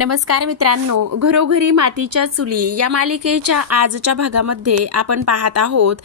नमस्कार मित्रांनो, घरोघरी मातीच्या चुली या मालिकेच्या आजच्या भागामध्ये आपण पाहत आहोत.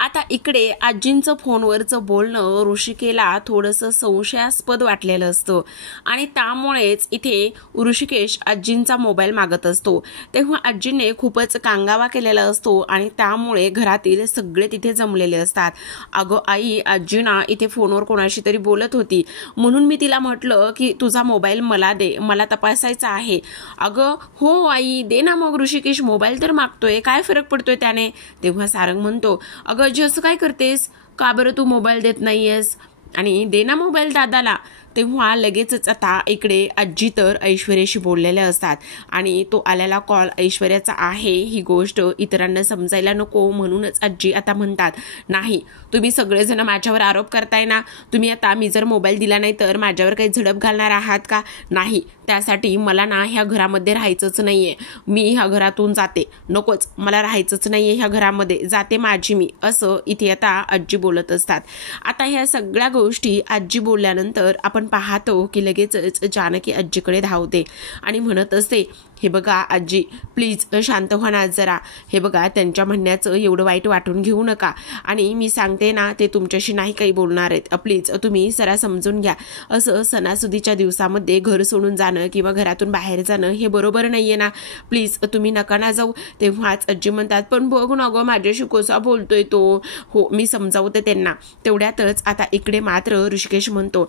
आता इकडे आजींचं फोनवरचं बोलणं ऋषिकेला थोडंसं संशयास्पद वाटलेलं असतं आणि त्यामुळेच इथे ऋषिकेश आजींचा मोबाईल मागत असतो. तेव्हा आजीने खूपच कांगावा केलेला असतो आणि त्यामुळे घरातील सगळे तिथे जमलेले असतात. अगं आई, आजी ना इथे फोनवर कोणाशी तरी बोलत होती, म्हणून मी तिला म्हटलं की तुझा मोबाईल मला दे, मला तपासायचा आहे. अगं हो आई, दे ना मग. ऋषिकेश मोबाईल तर मागतोय, काय फरक पडतोय त्याने. तेव्हा सारंग म्हणतो, अगं आजी असं काय करतेस, का बरं तू मोबाईल देत नाहीयेस, आणि दे ना मोबाईल दादाला. तेव्हा लगेचच आता इकडे आजी तर ऐश्वर्याशी बोललेल्या असतात आणि तो आलेला कॉल ऐश्वर्याचा आहे ही गोष्ट इतरांना समजायला नको, म्हणूनच आजी आता म्हणतात, नाही तुम्ही सगळेजण माझ्यावर आरोप करताय ना, तुम्ही आता मी जर मोबाईल दिला नाही तर माझ्यावर काही झडप घालणार आहात का. नाही, त्यासाठी मला ना ह्या घरामध्ये राहायचंच नाहीये, मी ह्या घरातून जाते, नकोच मला राहायचंच नाहीये ह्या घरामध्ये, जाते माझी मी, असं इथे आता आजी बोलत असतात. आता ह्या सगळ्या गोष्टी आजी बोलल्यानंतर आपण पाहतो की लगेचच जानकी आजीकडे धावते आणि म्हणत असते, हे बघा आजी, प्लीज शांत व्हा ना जरा. हे बघा, त्यांच्या म्हणण्याचं एवढं वाईट वाटून घेऊ नका, आणि मी सांगते ना ते तुमच्याशी नाही काही बोलणार आहेत, प्लीज तुम्ही जरा समजून घ्या. असं सणासुदीच्या दिवसामध्ये घर सोडून जाणं किंवा घरातून बाहेर जाणं हे बरोबर नाहीये ना, प्लीज तुम्ही नका ना जाऊ. तेव्हाच आजी म्हणतात, पण बघ ना गं माझ्याशी कसा बोलतोय तो. हो, मी समजावते त्यांना. तेवढ्यातच आता इकडे मात्र ऋषिकेश म्हणतो,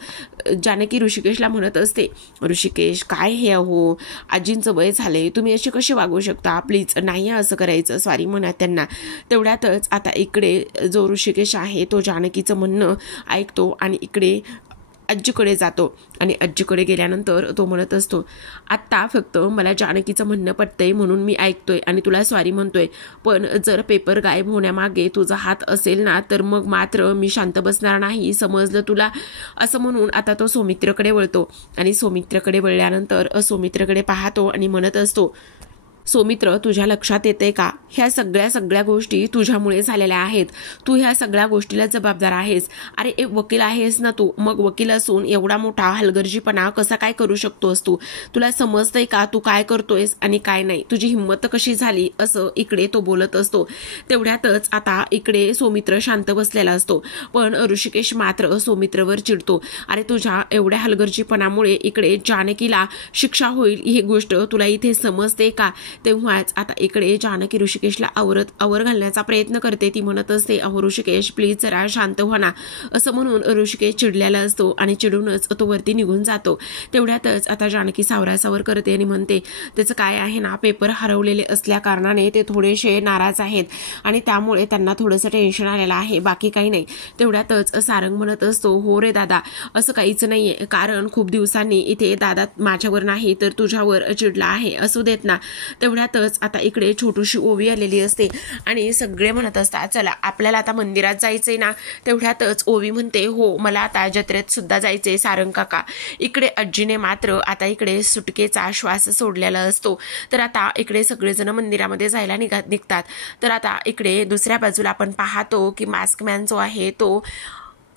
जानकी ऋषिकेशला म्हणत असते, ऋषिकेश काय हे, अहो आजींचं वय झाले, तुम्ही असे कसे वागू शकता, प्लीज नाही असं करायचं, सॉरी म्हणा त्यांना. तेवढ्यातच आता इकडे जो ऋषिकेश आहे तो जानकीचं म्हणणं ऐकतो आणि इकडे आजीकडे जातो आणि आजीकडे गेल्यानंतर तो म्हणत असतो, आत्ता फक्त मला जानकीचं म्हणणं पटतंय म्हणून मी ऐकतोय आणि तुला सॉरी म्हणतोय, पण जर पेपर गायब होण्यामागे तुझा हात असेल ना तर मग मात्र मी शांत बसणार नाही, समजलं तुला. असं म्हणून आता तो सौमित्रकडे वळतो आणि सौमित्रकडे वळल्यानंतर सौमित्रकडे पाहतो आणि म्हणत असतो, सौमित्र तुझ्या लक्षात येते का, ह्या सगळ्या गोष्टी तुझ्यामुळे झालेल्या आहेत, तू ह्या सगळ्या गोष्टीला जबाबदार आहेस. अरे एक वकील आहेस ना तू, मग वकील असून एवढा मोठा हलगर्जीपणा कसा काय करू शकतोस तू, तुला समजतंय का तू काय करतोयस आणि काय नाही, तुझी हिंमत कशी झाली, असं इकडे तो बोलत असतो. तेवढ्यातच आता इकडे सौमित्र शांत बसलेला असतो, पण ऋषिकेश मात्र सौमित्रवर चिडतो, अरे तुझ्या एवढ्या हलगर्जीपणामुळे इकडे जानकीला शिक्षा होईल ही गोष्ट तुला इथे समजते का. तेव्हाच आता इकडे जानकी ऋषिकेशला आवर घालण्याचा प्रयत्न करते. ती म्हणत असते, अहो ऋषिकेश प्लीज जरा शांत व्हा ना. असं म्हणून ऋषिकेश चिडलेला असतो आणि चिडूनच तो वरती निघून जातो. तेवढ्यातच आता जानकी सावरासावर करते आणि म्हणते, त्याचं काय आहे ना, पेपर हरवलेले असल्या कारणाने ते थोडेसे नाराज आहेत आणि त्यामुळे त्यांना थोडंसं टेन्शन आलेलं आहे, बाकी काही नाही. तेवढ्यातच सारंग म्हणत असतो, हो रे दादा, असं काहीच नाहीये, कारण खूप दिवसांनी इथे दादा माझ्यावर नाही तर तुझ्यावर चिडला आहे, असू देत ना. तेवढ्यातच आता इकडे छोटूशी ओवी आलेली असते आणि सगळे म्हणत असतात, चला आपल्याला आता मंदिरात जायचंय ना. तेवढ्यातच ओवी म्हणते, हो मला आता जत्रेत सुद्धा जायचंय सारंग काका. इकडे आजीने मात्र आता इकडे सुटकेचा श्वास सोडलेला असतो. तर आता इकडे सगळेजण मंदिरामध्ये जायला निघतात. तर आता इकडे दुसऱ्या बाजूला आपण पाहतो की मास्कमॅन जो आहे तो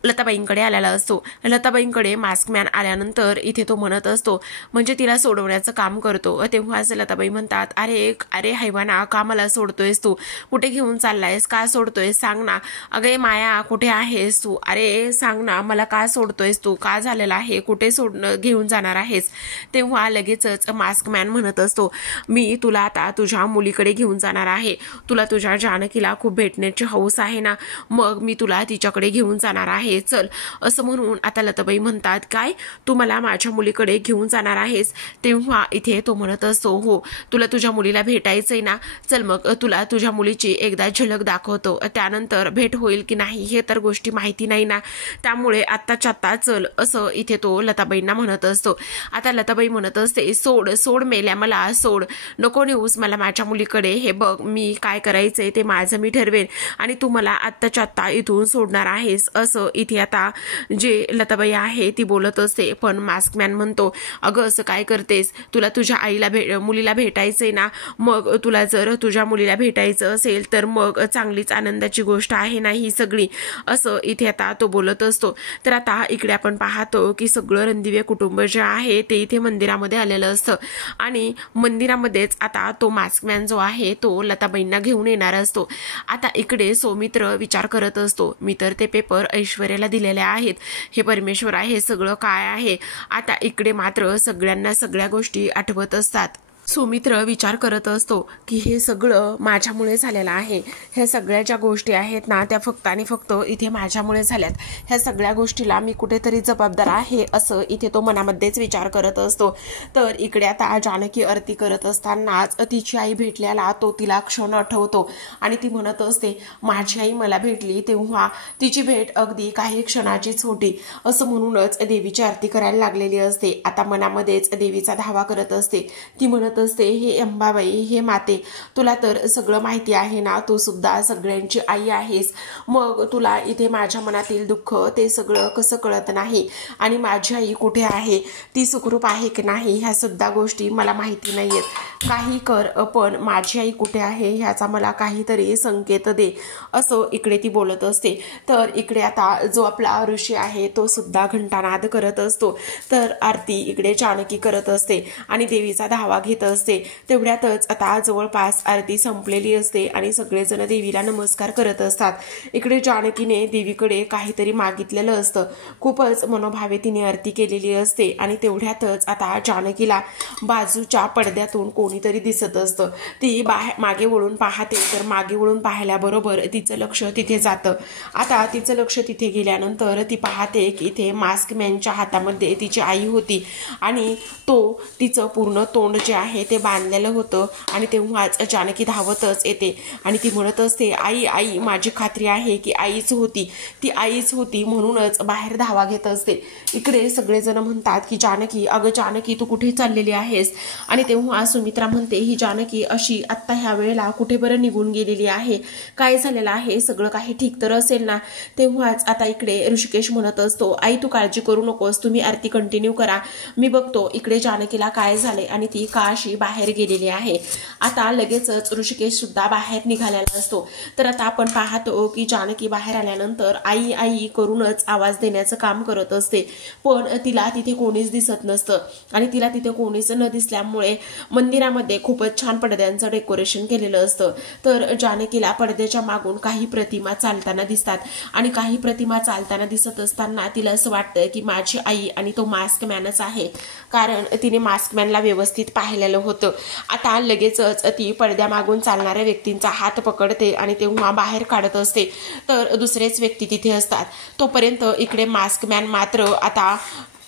लताबाईंकडे आलेला असतो. लताबाईंकडे मास्कमॅन आल्यानंतर इथे तो म्हणत असतो, म्हणजे तिला सोडवण्याचं काम करतो. तेव्हाच लताबाई म्हणतात, अरे हैवाना, का मला सोडतोयस तू, कुठे घेऊन चाललायस, का सोडतोयस, सांग ना. अगे माया, कुठे आहेस तू, अरे सांग ना मला, का सोडतोयस तू, का झालेलं आहे, कुठे घेऊन जाणार आहेस. तेव्हा लगेचच मास्कमॅन म्हणत असतो, मी तुला आता तुझ्या मुलीकडे घेऊन जाणार आहे, तुला तुझ्या जानकीला खूप भेटण्याची हौस आहे ना, मग मी तुला तिच्याकडे घेऊन जाणार आहे, चल. असं म्हणून आता लताबाई म्हणतात, काय तू मला माझ्या मुलीकडे घेऊन जाणार आहेस. तेव्हा इथे तो म्हणत असतो, हो तुला तुझ्या मुलीला भेटायचंय ना, चल मग तुला तुझ्या मुलीची एकदा झलक दाखवतो, त्यानंतर भेट होईल की नाही हे तर गोष्टी माहिती नाही ना, त्यामुळे आत्ताच्या आत्ता चल, असं इथे तो लताबाईंना म्हणत असतो. आता लताबाई म्हणत असते, सोड मेल्या मला, सोड, नको नेऊस मला माझ्या मुलीकडे, हे बघ मी काय करायचंय ते माझं मी ठरवेन आणि तू मला आत्ताच्या आत्ता इथून सोडणार आहेस, असं इथे आता जे लताबाई आहे ती बोलत असते, पण मास्कमॅन म्हणतो, अगं असं काय करतेस, तुला तुझ्या आईला मुलीला भेटायचंय ना, मग तुला जर तुझ्या मुलीला भेटायचं असेल तर मग चांगलीच आनंदाची गोष्ट आहे ना ही सगळी, असं इथे आता तो बोलत असतो. तर आता इकडे आपण पाहतो की सगळं रणदिवे कुटुंब जे आहे ते इथे मंदिरामध्ये आलेलं असतं आणि मंदिरामध्येच आता तो मास्कमॅन जो आहे तो लताबाईंना घेऊन येणार असतो. आता इकडे सौमित्र विचार करत असतो, मी तर ते पेपर ऐश्वर्याला दिलेले आहेत, हे परमेश्वर आहे सगळं काय आहे. आता इकडे मात्र सगळ्यांना सगळ्या गोष्टी आठवत असतात. सौमित्र विचार करत असतो की हे सगळं माझ्यामुळे झालेलं आहे, ह्या सगळ्या ज्या गोष्टी आहेत ना त्या फक्त आणि फक्त इथे माझ्यामुळे झाल्यात, ह्या सगळ्या गोष्टीला मी कुठेतरी जबाबदार आहे असं इथे तो मनामध्येच विचार करत असतो. तर इकडे आता जानकी आरती करत असतानाच तिची आई भेटल्याला तो तिला क्षण आठवतो आणि ती म्हणत असते, माझी आई मला भेटली तेव्हा तिची भेट अगदी काही क्षणाचीच होती, असं म्हणूनच देवीची आरती करायला लागलेली असते. आता मनामध्येच देवीचा धावा करत असते. ती म्हणत असते, हे अंबाबाई, हे माते, तुला तर सगळं माहिती आहे ना, तू सुद्धा सगळ्यांची आई आहेस, मग तुला इथे माझ्या मनातील दुःख ते सगळं कसं कळत नाही आणि माझी आई कुठे आहे, ती सुखरूप आहे की नाही, ह्या सुद्धा गोष्टी मला माहिती नाहीयेत. काही कर पण माझी आई कुठे आहे ह्याचा मला काहीतरी संकेत दे, असं इकडे ती बोलत असते. तर इकडे आता जो आपला ऋषी आहे तो सुद्धा घंटानाद करत असतो. तर आरती इकडे जानकी करत असते आणि देवीचा धावा घेत असते. तेवढ्यातच आता जवळपास आरती संपलेली असते आणि सगळेजण देवीला नमस्कार करत असतात. इकडे जानकीने देवीकडे काहीतरी मागितलेलं असतं, खूपच मनोभावे तिने आरती केलेली असते आणि तेवढ्यातच आता जानकीला बाजूच्या पडद्यातून कोणीतरी दिसत असतं. ती मागे वळून पाहते, तर मागे वळून पाहिल्याबरोबर तिचं लक्ष तिथे जातं. आता तिचं लक्ष तिथे गेल्यानंतर ती पाहते की इथे मास्कमॅनच्या हातामध्ये तिची आई होती आणि तो तिचं पूर्ण तोंड जे आहे ते बांधलेलं होतं आणि तेव्हाच जानकी धावतच येते आणि ती म्हणत असते, आई आई, माझी खात्री आहे की आईच होती, ती आईच होती, म्हणूनच बाहेर धावा घेत असते. इकडे सगळेजण म्हणतात की जानकी, अगं जानकी, तू कुठे चाललेली आहेस? आणि तेव्हा सुमित्रा म्हणते, ही जानकी अशी आत्ता ह्या वेळेला कुठे बरं निघून गेलेली आहे, काय झालेलं आहे, सगळं काही ठीक तर असेल ना? तेव्हाच आता इकडे ऋषिकेश म्हणत असतो, आई तू काळजी करू नकोस, तुम्ही आरती कंटिन्यू करा, मी बघतो इकडे जानकीला काय झाले आणि ती का अशी बाहेर गेलेली आहे. आता लगेचच ऋषिकेश सुद्धा बाहेर निघालेला असतो. तर आता आपण पाहतो की जानकी बाहेर आल्यानंतर आई आई करूनच आवाज देण्याचं काम करत असते, पण तिला तिथे कोणीच दिसत नसतं आणि तिला तिथे कोणीच न दिसल्यामुळे मंदिरामध्ये खूपच छान पडद्यांचं डेकोरेशन केलेलं असतं. तर जानकीला पडद्याच्या मागून काही प्रतिमा चालताना दिसतात आणि काही प्रतिमा चालताना दिसत असताना तिला असं वाटतं की माझी आई आणि तो मास्कमॅनच आहे, कारण तिने मास्कमॅनला व्यवस्थित पाहिलेलं होतं. आता लगेचच ती पडद्यामागून चालणाऱ्या व्यक्तींचा हात पकडते आणि तेव्हा बाहेर काढत असते. तर दुसरेच व्यक्ती तिथे असतात. तोपर्यंत इकडे मास्कमॅन मात्र आता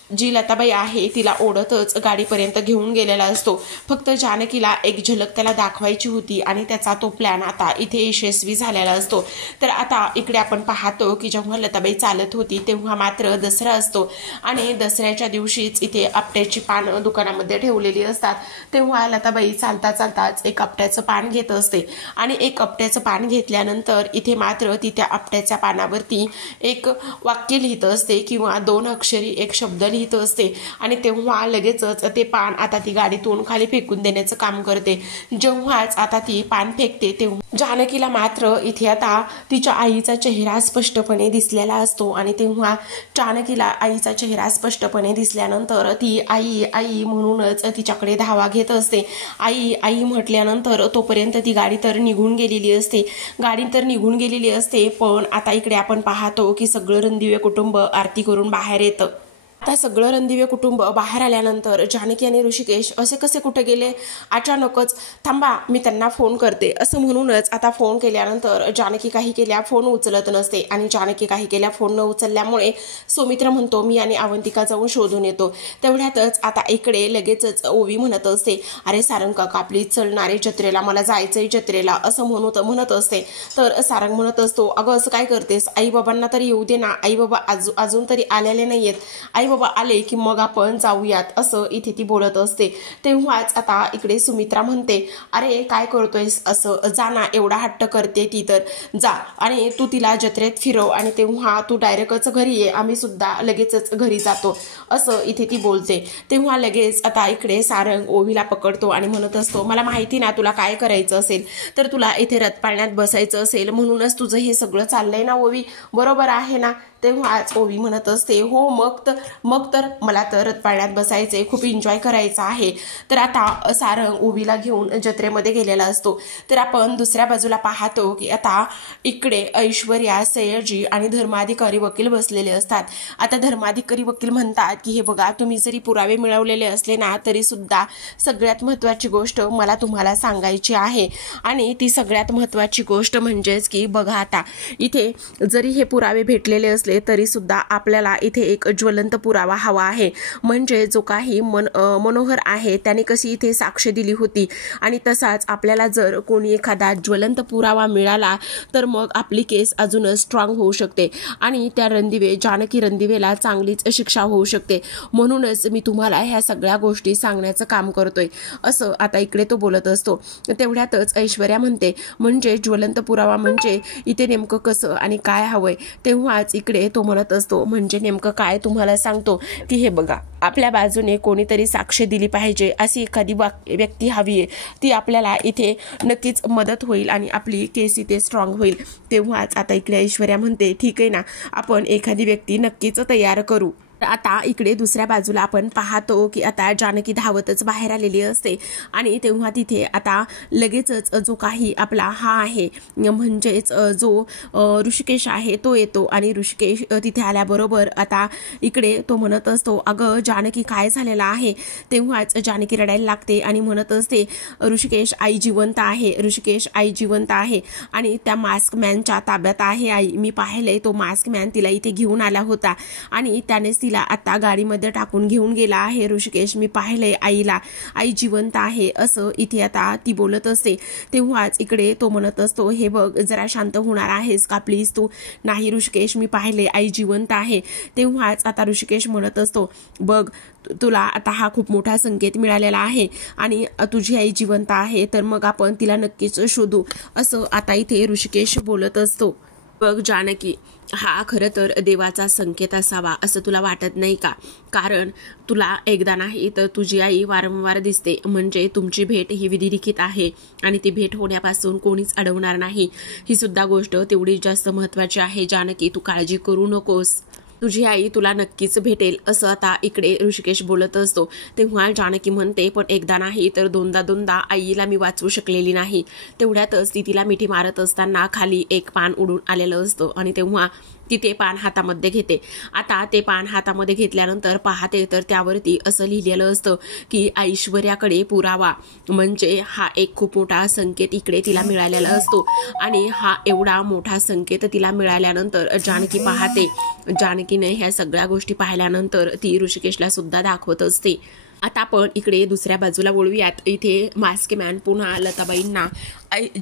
जी लताबाई आहे तिला ओढतच गाडीपर्यंत घेऊन गेलेला असतो. फक्त जानकीला एक झलक त्याला दाखवायची होती आणि त्याचा तो प्लॅन आता इथे यशस्वी झालेला असतो. तर आता इकडे आपण पाहतो की जेव्हा लताबाई चालत होती तेव्हा मात्र दसरा असतो आणि दसऱ्याच्या दिवशीच इथे आपट्याची पानं दुकानामध्ये ठेवलेली असतात. तेव्हा लताबाई चालता चालताच एक आपट्याचं पान घेत असते आणि एक आपट्याचं पान घेतल्यानंतर इथे मात्र ती त्या आपट्याच्या पानावरती एक वाक्य लिहित असते किंवा 2 अक्षरी एक शब्द लिहित असते आणि तेव्हा लगेचच ते पान आता ती गाडीतून खाली फेकून देण्याचं काम करते. जेव्हाच आता ती पान फेकते तेव्हा जानकीला मात्र इथे आता तिच्या आईचा चेहरा स्पष्टपणे दिसलेला असतो आणि तेव्हा जानकीला आईचा चेहरा स्पष्टपणे दिसल्यानंतर ती आई आई म्हणूनच तिच्याकडे धावा घेत असते. आई आई म्हटल्यानंतर तोपर्यंत ती गाडी तर निघून गेलेली असते. पण आता इकडे आपण पाहतो की सगळं रणदिवे कुटुंब आरती करून बाहेर येतं. आता सगळं रणदिवे कुटुंब बाहेर आल्यानंतर जानकी आणि ऋषिकेश असे कसे कुठे गेले, अचानकच थांबा मी त्यांना फोन करते असं म्हणूनच आता फोन केल्यानंतर जानकी काही केल्या फोन उचलत नसते आणि जानकी काही केल्या फोन न उचलल्यामुळे सौमित्र म्हणतो मी आणि अवंतिका जाऊन शोधून येतो. तेवढ्यातच आता इकडे लगेचच ओवी म्हणत असते, अरे सारंग काका प्लीज चलणारे जत्रेला, मला जायचंय जत्रेला असं म्हणत असते. तर सारंग म्हणत असतो, अगं असं काय करतेस, आई बाबांना तरी येऊ दे ना, आई बाबा अजून तरी आलेले नाहीयेत, आई आई बाबा आले की मग आपण जाऊयात असं इथे ती बोलत असते. तेव्हाच आता इकडे सुमित्रा म्हणते, अरे काय करतोयस असं, जा ना, एवढा हट्ट करते ती तर जा आणि तू तिला जत्रेत फिरव आणि तेव्हा तू डायरेक्टच घरी ये, आम्ही सुद्धा लगेचच घरी जातो असं इथे ती बोलते. तेव्हा लगेच आता इकडे सारंग ओवीला पकडतो आणि म्हणत असतो, मला माहिती ना तुला काय करायचं असेल, तर तुला इथे रथ पाळण्यात बसायचं असेल म्हणूनच तुझं हे सगळं चाललंय ना ओवी, बरोबर आहे ना. तेव्हाच ओवी म्हणत असते, हो मग तर मला तर रथ पाळण्यात बसायचे, खूप एन्जॉय करायचं आहे. तर आता सारंग ओवीला घेऊन जत्रेमध्ये गेलेला असतो. तर आपण दुसऱ्या बाजूला पाहतो की आता इकडे ऐश्वर्या, सयाजी आणि धर्माधिकारी वकील बसलेले असतात. आता धर्माधिकारी वकील म्हणतात की हे बघा, तुम्ही जरी पुरावे मिळवलेले असले ना तरी सुद्धा सगळ्यात महत्त्वाची गोष्ट मला तुम्हाला सांगायची आहे आणि ती सगळ्यात महत्त्वाची गोष्ट म्हणजेच की बघा, आता इथे जरी हे पुरावे भेटलेले असले तरी सुद्धा आपल्याला इथे एक ज्वलंत पुरावा हवा आहे. म्हणजे जो काही मनोहर आहे त्याने कशी इथे साक्ष दिली होती आणि तसाच आपल्याला जर कोणी एखादा ज्वलंत पुरावा मिळाला तर मग आपली केस अजूनच स्ट्रॉंग होऊ शकते आणि त्या जानकी रणदिवेला चांगलीच शिक्षा होऊ शकते. म्हणूनच मी तुम्हाला ह्या सगळ्या गोष्टी सांगण्याचं काम करतोय असं आता इकडे तो बोलत असतो. तेवढ्यातच ऐश्वर्या म्हणते, म्हणजे ज्वलंत पुरावा म्हणजे इथे नेमकं कसं आणि काय हवंय. तेव्हाच इकडे तो म्हणत असतो, म्हणजे नेमकं काय तुम्हाला सांगतो की हे बघा, आपल्या बाजूने कोणीतरी साक्ष दिली पाहिजे, अशी एखादी व्यक्ती हवी आहे, ती आपल्याला इथे नक्कीच मदत होईल आणि आपली केस इथे स्ट्रॉंग होईल. तेव्हाच आता इकडे ऐश्वर्या म्हणते, ठीक आहे ना, आपण एखादी व्यक्ती नक्कीच तयार करू. आता इकडे दुसऱ्या बाजूला आपण पाहतो की आता जानकी धावतच बाहेर आलेली असते आणि तेव्हा तिथे आता लगेचच जो काही आपला हा आहे म्हणजेच जो ऋषिकेश आहे तो येतो आणि ऋषिकेश तिथे आल्याबरोबर आता इकडे तो म्हणत असतो, अगं जानकी काय झालेलं आहे. तेव्हाच जानकी रडायला लागते आणि म्हणत असते, ऋषिकेश आई जिवंत आहे, ऋषिकेश आई जिवंत आहे आणि त्या मास्क मॅनच्या ताब्यात आहे आई, मी पाहिलंय, तो मास्क मॅन तिला इथे घेऊन आला होता आणि त्यानेच तिला आता गाडीमध्ये टाकून घेऊन गेला आहे. ऋषिकेश, मी पाहिलंय आईला, आई जिवंत आहे असं इथे आता ती बोलत असते. तेव्हाच इकडे तो म्हणत असतो, हे बघ, जरा शांत होणार आहेस का प्लीज तू. नाही ऋषिकेश, मी पाहिले, आई जिवंत आहे. तेव्हाच आता ऋषिकेश म्हणत असतो, बघ, तुला आता हा खूप मोठा संकेत मिळालेला आहे आणि तुझी आई जिवंत आहे, तर मग आपण तिला नक्कीच शोधू असं आता इथे ऋषिकेश बोलत असतो. बघ जानकी, हा खरं तर देवाचा संकेत असावा असं तुला वाटत नाही का. कारण तुला एकदा नाही तर तुझी आई वारंवार दिसते, म्हणजे तुमची भेट ही विधिलिखित आहे आणि ती भेट होण्यापासून कोणीच अडवणार नाही. ही सुद्धा गोष्ट तेवढीच जास्त महत्त्वाची आहे जानकी, तू काळजी करू नकोस, तुझी आई तुला नक्कीच भेटेल असं आता इकडे ऋषिकेश बोलत असतो. तेव्हा जानकी म्हणते, पण एकदा नाही तर दोनदा आईला मी वाचवू शकलेली नाही. तेवढ्यातच ती तिला मिठी मारत असताना खाली एक पान उडून आलेलं असतं आणि तेव्हा ती ते पान हातामध्ये घेते. आता ते पान हातामध्ये घेतल्यानंतर पाहते तर त्यावरती असं लिहिलेलं असतं की ऐश्वर्याकडे पुरावा, म्हणजे हा एक खूप मोठा संकेत इकडे तिला मिळालेला असतो आणि हा एवढा मोठा संकेत तिला मिळाल्यानंतर जानकी पाहते. जानकीने ह्या सगळ्या गोष्टी पाहिल्यानंतर ती ऋषिकेशला सुद्धा दाखवत असते. आता आपण इकडे दुसऱ्या बाजूला वळूयात. इथे मास्क मॅन पुन्हा लताबाईंना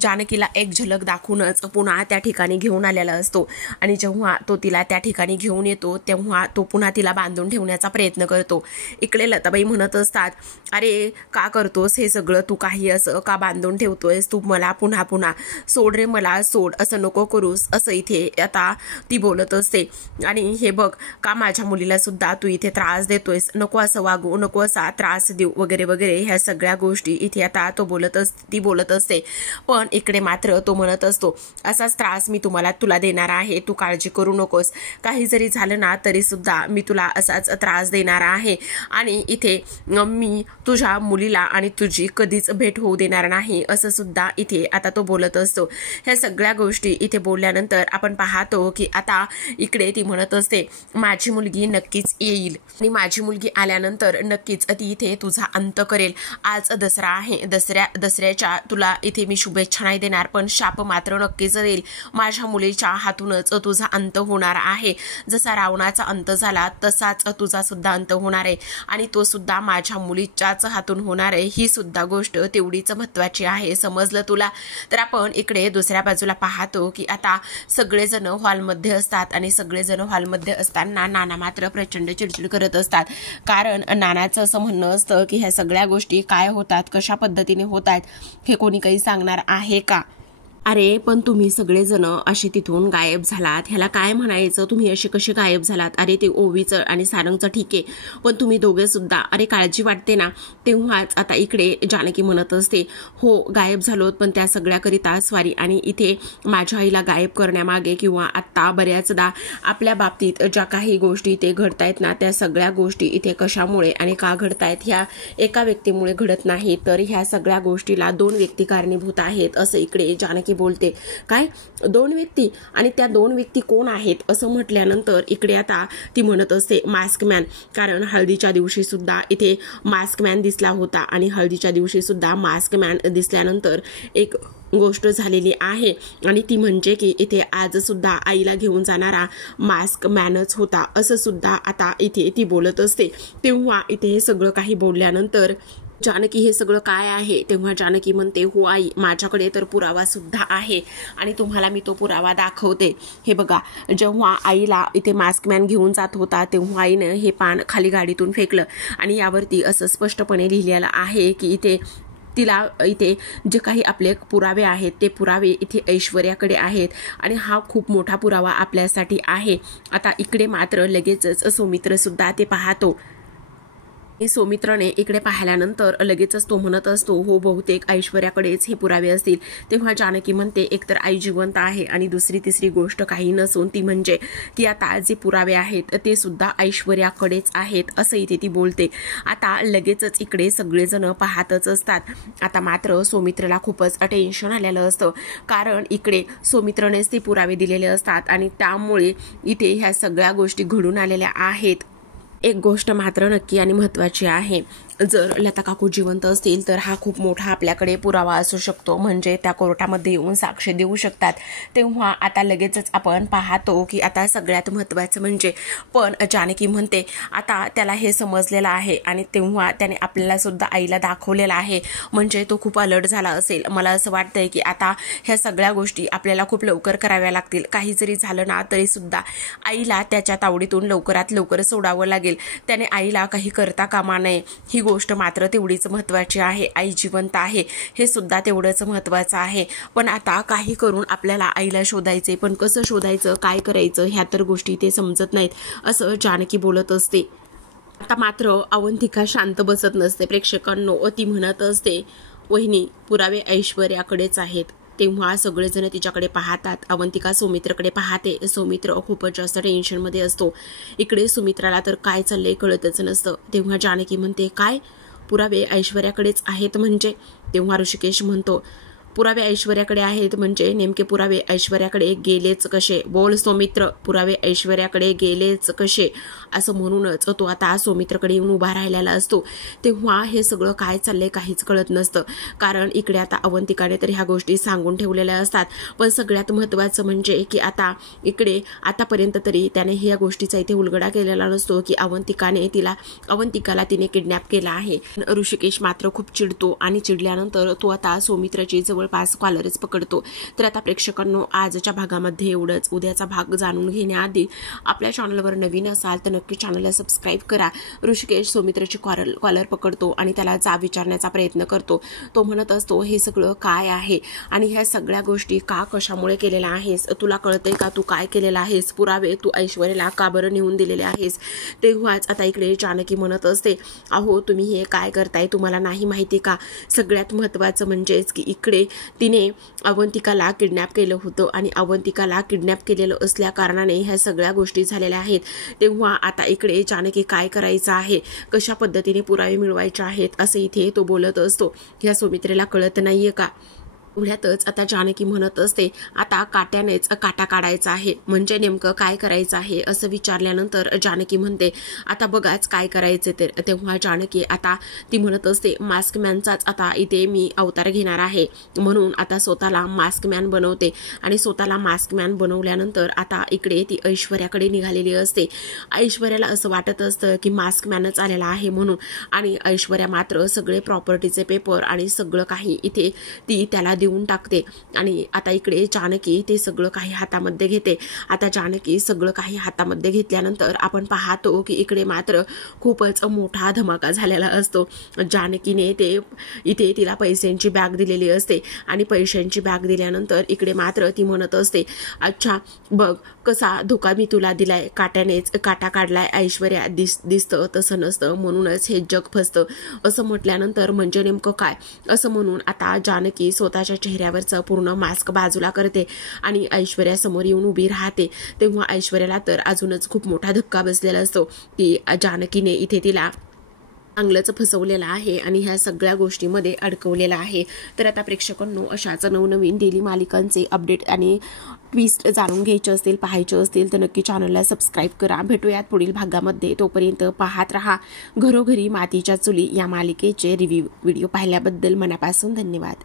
जानकीला एक झलक दाखवूनच पुन्हा त्या ठिकाणी घेऊन आलेला असतो आणि जेव्हा तो तिला त्या ठिकाणी घेऊन येतो तेव्हा तो पुन्हा तिला बांधून ठेवण्याचा प्रयत्न करतो. इकडे लताबाई म्हणत असतात, अरे का करतोस हे सगळं, तू काही असं का बांधून ठेवतोयस, तू मला पुन्हा सोड रे, मला सोड, असं नको करूस असं इथे आता ती बोलत असते. आणि हे बघ, का माझ्या मुलीला सुद्धा तू इथे त्रास देतोयस, नको असं वागू, नको असा त्रास देऊ वगैरे वगैरे ह्या सगळ्या गोष्टी इथे आता ती बोलत असते. पण इकडे मात्र तो म्हणत असतो, असाच त्रास मी तुला देणार आहे, तू काळजी करू नकोस, काही जरी झालं ना तरी सुद्धा मी तुला असाच त्रास देणार आहे आणि इथे मी तुझ्या मुलीला आणि तुझी कधीच भेट होऊ देणार नाही असं सुद्धा इथे आता तो बोलत असतो. ह्या सगळ्या गोष्टी इथे बोलल्यानंतर आपण पाहतो की आता इकडे ती म्हणत असते, माझी मुलगी नक्कीच येईल आणि माझी मुलगी आल्यानंतर नक्कीच ती इथे तुझा अंत करेल. आज दसरा आहे, दसऱ्याच्या तुला इथे मी शुभेच्छा नाही देणार, पण शाप मात्र नक्कीच देईल. माझ्या मुलीच्या हातूनच तुझा अंत होणार आहे. जसा रावणाचा अंत झाला तसाच तुझा सुद्धा अंत होणार आहे आणि तो सुद्धा माझ्या मुलीच्याच हातून होणार आहे. ही सुद्धा गोष्ट तेवढीच महत्त्वाची आहे. समजलं तुला? तर आपण इकडे दुसऱ्या बाजूला पाहतो की आता सगळेजण हॉलमध्ये असतात आणि सगळेजण हॉलमध्ये असताना नाना मात्र प्रचंड चिडचिड करत असतात. कारण नानाचं असं म्हणणं असतं की ह्या सगळ्या गोष्टी काय होतात, कशा पद्धतीने होत आहेत हे कोणी काही सांगणार आहे का? अरे पण तुम्ही सगळेजण असे तिथून गायब झालात, ह्याला काय म्हणायचं? तुम्ही असे कसे गायब झालात? अरे ते ओवीचं आणि सारंगचं ठीक आहे, पण तुम्ही दोघे सुद्धा, अरे काळजी वाटते ना. तेव्हाच आता इकडे जानकी म्हणत असते, हो गायब झालोत, पण त्या सगळ्याकरिता स्वारी. आणि इथे माझ्या आईला गायब करण्यामागे किंवा आत्ता बऱ्याचदा आपल्या बाबतीत ज्या काही गोष्टी इथे घडतायत ना, त्या सगळ्या गोष्टी इथे कशामुळे आणि का घडतायत? ह्या एका व्यक्तीमुळे घडत नाही, तर ह्या सगळ्या गोष्टीला दोन व्यक्ती कारणीभूत आहेत असं इकडे जानकी बोलते. काय 2 व्यक्ती? आणि त्या 2 व्यक्ती कोण आहेत असं म्हटल्यानंतर इकडे आता ती म्हणत असते मास्क मॅन. कारण हळदीच्या दिवशी सुद्धा इथे मास्क मॅन दिसला होता आणि हळदीच्या दिवशी सुद्धा मास्क मॅन दिसल्यानंतर एक गोष्ट झालेली आहे आणि ती म्हणजे की इथे आज सुद्धा आईला घेऊन जाणारा मास्क मॅनच होता असं सुद्धा आता इथे ती बोलत असते. तेव्हा इथे हे सगळं काही बोलल्यानंतर जानकी हे सगळं काय आहे? तेव्हा जानकी म्हणते, हो आई, माझ्याकडे तर पुरावा सुद्धा आहे आणि तुम्हाला मी तो पुरावा दाखवते. हे बघा, जेव्हा आईला इथे मास्कमॅन घेऊन जात होता तेव्हा आईनं हे पान खाली गाडीतून फेकलं आणि यावरती असं स्पष्टपणे लिहिलेलं आहे की इथे तिला इथे जे काही आपले पुरावे आहेत ते पुरावे इथे ऐश्वर्याकडे आहेत आणि हा खूप मोठा पुरावा आपल्यासाठी आहे. आता इकडे मात्र लगेचच सौमित्र सुद्धा ते पाहतो. सौमित्रने इकडे पाहिल्यानंतर लगेचच तो म्हणत असतो, हो बहुतेक ऐश्वर्याकडेच हे पुरावे असतील. तेव्हा जानकी म्हणते, एकतर आई जिवंत आहे आणि दुसरी तिसरी गोष्ट काही नसून ती म्हणजे की आता जे पुरावे आहेत ते सुद्धा ऐश्वर्याकडेच आहेत असं इथे ती बोलते. आता लगेचच इकडे सगळेजण पाहतच असतात. आता मात्र सौमित्रला खूपच टेन्शन आलेलं असतं, कारण इकडे सौमित्रनेच ते पुरावे दिलेले असतात आणि त्यामुळे इथे ह्या सगळ्या गोष्टी घडून आलेल्या आहेत. एक गोष्ट मात्र नक्की आणि महत्त्वाची आहे, जर लता काकू जिवंत असतील तर हा खूप मोठा आपल्याकडे पुरावा असू शकतो, म्हणजे त्या कोर्टामध्ये येऊन साक्ष देऊ शकतात. तेव्हा आता लगेचच आपण पाहतो की आता सगळ्यात महत्त्वाचं म्हणजे, पण जानकी म्हणते आता त्याला हे समजलेलं आहे आणि तेव्हा त्याने आपल्याला सुद्धा आईला दाखवलेलं आहे, म्हणजे तो खूप अलर्ट झाला असेल. मला असं वाटतंय की आता ह्या सगळ्या गोष्टी आपल्याला खूप लवकर कराव्या लागतील. काही जरी झालं ना तरी सुद्धा आईला त्याच्या तावडीतून लवकरात लवकर सोडावं लागेल. त्याने आईला काही करता कामा नये. ही गोष्ट मात्र तेवढीच महत्त्वाची आहे. आई जिवंत आहे हे सुद्धा तेवढंच महत्त्वाचं आहे. पण आता काही करून आपल्याला आईला शोधायचे, पण कसं शोधायचं, काय करायचं ह्या तर गोष्टी ते समजत नाहीत असं जानकी बोलत असते. आता मात्र अवंतिका शांत बसत नसते. प्रेक्षकांनो ती म्हणत असते, वहिनी पुरावे ऐश्वर्याकडेच आहेत. तेव्हा सगळेजण तिच्याकडे पाहतात. अवंतिका सौमित्रकडे पाहते. सौमित्र खूपच जास्त टेन्शनमध्ये असतो. इकडे सुमित्राला तर काय चाललंय कळतच नसतं. तेव्हा जानकी म्हणते, काय पुरावे ऐश्वर्याकडेच आहेत म्हणजे? तेव्हा ऋषिकेश म्हणतो, पुरावे ऐश्वर्याकडे आहेत म्हणजे नेमके पुरावे ऐश्वर्याकडे गेलेच कसे? बोल सौमित्र, पुरावे ऐश्वर्याकडे गेलेच कसे? असं म्हणूनच तो आता सौमित्रकडे येऊन उभा राहिलेला असतो. तेव्हा हे सगळं काय चाललंय काहीच कळत नसतं, कारण इकडे आता अवंतिकाने तर ह्या गोष्टी सांगून ठेवलेल्या असतात. पण सगळ्यात महत्त्वाचं म्हणजे की आता इकडे आतापर्यंत तरी त्याने ह्या गोष्टीचा इथे उलगडा केलेला नसतो की अवंतिकाला तिने किडनॅप केला आहे. ऋषिकेश मात्र खूप चिडतो आणि चिडल्यानंतर तो आता सौमित्राची जवळपास कॉलरच पकडतो. तर आता प्रेक्षकांनो आजच्या भागामध्ये एवढंच. उद्याचा भाग जाणून घेण्याआधी आपल्या चॅनलवर नवीन असाल तर नक्की चॅनलला सबस्क्राईब करा. ऋषिकेश सौमित्राची कॉलर पकडतो आणि त्याला जाब विचारण्याचा प्रयत्न करतो. तो म्हणत असतो, हे सगळं काय आहे आणि ह्या सगळ्या गोष्टी का कशामुळे केलेल्या आहेस? तुला कळतंय का तू काय केलेलं आहेस? पुरावे तू ऐश्वर्याला का बरं नेऊन दिलेले आहेस? तेव्हाच आता इकडे जानकी म्हणत असते, अहो तुम्ही हे काय करताय? तुम्हाला नाही माहिती का? सगळ्यात महत्त्वाचं म्हणजेच की इकडे तिने अवंतिकाला किडनॅप केलं होतं आणि अवंतिकाला किडनॅप केलेलं असल्या कारणाने ह्या सगळ्या गोष्टी झालेल्या आहेत. तेव्हा आता इकडे जानकी काय करायचं आहे, कशा पद्धतीने पुरावे मिळवायचे आहेत असं इथे तो बोलत असतो. ह्या सौमित्रेला कळत नाहीये का? एवढ्यातच आता जानकी म्हणत असते, आता काट्यानेच काटा काढायचा आहे, म्हणजे नेमकं काय करायचं आहे असं विचारल्यानंतर जानकी म्हणते, आता बघाच काय करायचे ते. तेव्हा जानकी आता ती म्हणत असते, मास्क मॅनचाच आता इथे मी अवतार घेणार आहे, म्हणून आता स्वतःला मास्क मॅन बनवते. आणि स्वतःला मास्क मॅन बनवल्यानंतर आता इकडे ती ऐश्वर्याकडे निघालेली असते. ऐश्वर्याला असं वाटत असतं की मास्क मॅनच आलेला आहे म्हणून, आणि ऐश्वर्या मात्र सगळे प्रॉपर्टीचे पेपर आणि सगळं काही इथे ती त्याला देऊन टाकते. आणि आता इकडे जानकी ते सगळं काही हातामध्ये घेते. आता जानकी सगळं काही हातामध्ये घेतल्यानंतर आपण पाहतो की इकडे मात्र खूपच मोठा धमाका झालेला असतो. जानकीने ते इथे तिला पैशांची बॅग दिलेली असते आणि पैशांची बॅग दिल्यानंतर इकडे मात्र ती म्हणत असते, अच्छा बघ कसा धोका मी तुला दिलाय, काट्यानेच काटा काढलाय ऐश्वर्या, दिसतं तसं नसतं, म्हणूनच हे जग फसतं असं म्हटल्यानंतर म्हणजे नेमकं काय असं म्हणून आता जानकी स्वतःच्या चेहऱ्यावरचं पूर्ण मास्क बाजूला करते आणि ऐश्वर्या समोर येऊन उभी राहते. तेव्हा ऐश्वर्याला तर अजूनच खूप मोठा धक्का बसलेला असतो की जानकीने इथे तिला चांगलंच फसवलेलं आहे आणि ह्या सगळ्या गोष्टीमध्ये अडकवलेलं आहे. तर आता प्रेक्षकांनो, अशाच नवनवीन डेली मालिकांचे अपडेट आणि ट्विस्ट जाणून घ्यायचे असतील, पाहायचे असतील तर नक्की चॅनलला सबस्क्राईब करा. भेटूयात पुढील भागामध्ये. तोपर्यंत पाहत रहा घरोघरी मातीच्या चुली या मालिकेचे रिव्ह्यू. व्हिडिओ पाहिल्याबद्दल मनापासून धन्यवाद.